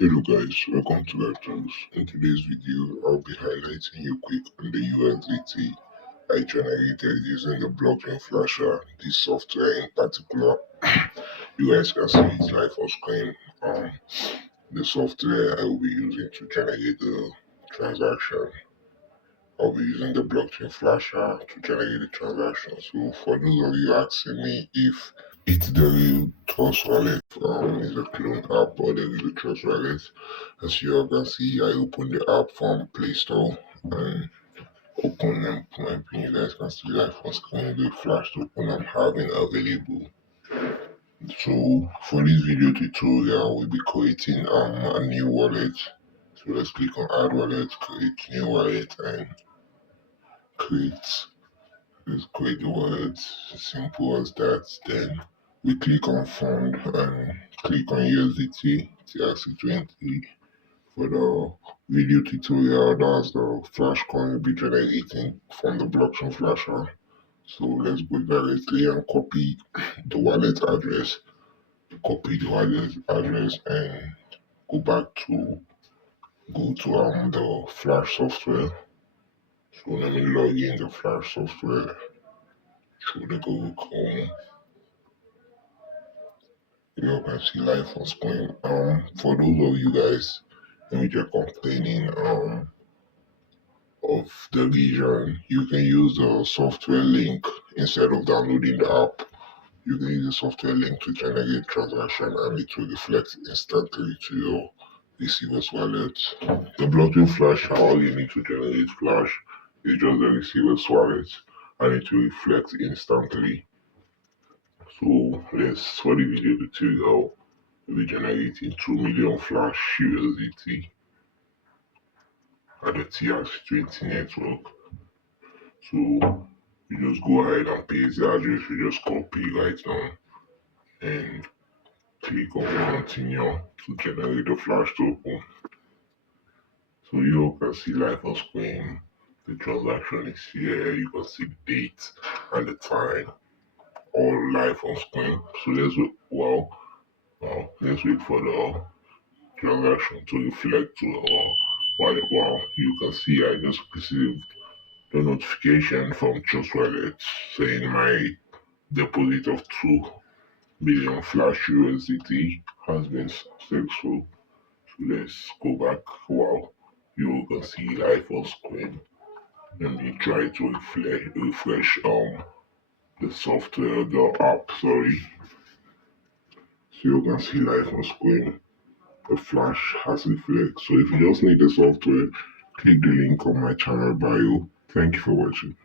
Hello guys, welcome to Lectures. In today's video, I'll be highlighting you quick on the USDT I generated using the blockchain flasher. This software in particular, you guys can see it live on screen. The software I will be using to generate the transaction. I'll be using the blockchain flasher to generate the transaction. So for those of you asking me if it's the real Trust Wallet, is a clone app or the real Trust Wallet. As you all can see, I opened the app from Play Store and open and put my pin. You guys can see live on screen the flash token I'm having available. So for this video tutorial, we'll be creating a new wallet. So let's click on Add Wallet, create new wallet, and create. Let's create the wallet. Simple as that. Then we click on Fund and click on USDT TRC20 for the video tutorial. That's the Flash coin we'll be generating from the blockchain flasher. So let's go directly and copy the wallet address. Copy the wallet address and go back to the Flash software. So let me log in the Flash software through the Google Chrome. You can see live on screen. For those of you guys which are complaining of the region, you can use the software link instead of downloading the app. You can use the software link to generate transaction and it will reflect instantly to your receiver's wallet. The blockchain flash, all you need to generate flash is just the receiver's wallet and it will reflect instantly. So let's for the video tutorial, we'll be generating 2 million Flash USDT at the TRC20 network. So you just go ahead and paste the address, you just copy right now and click on continue to generate the Flash token. So you all can see live on screen. The transaction is here, you can see the date and the time all live on screen. So let's wait. Let's wait for the transaction to reflect to wallet. Wow, you can see I just received the notification from Trust Wallet saying my deposit of 2 million Flash USDT has been successful. So let's go back. Wow, you can see live on screen. Let me try to refresh the software, the app, sorry. So you can see live on screen. The flash has reflect. So if you just need the software, click the link on my channel bio. Thank you for watching.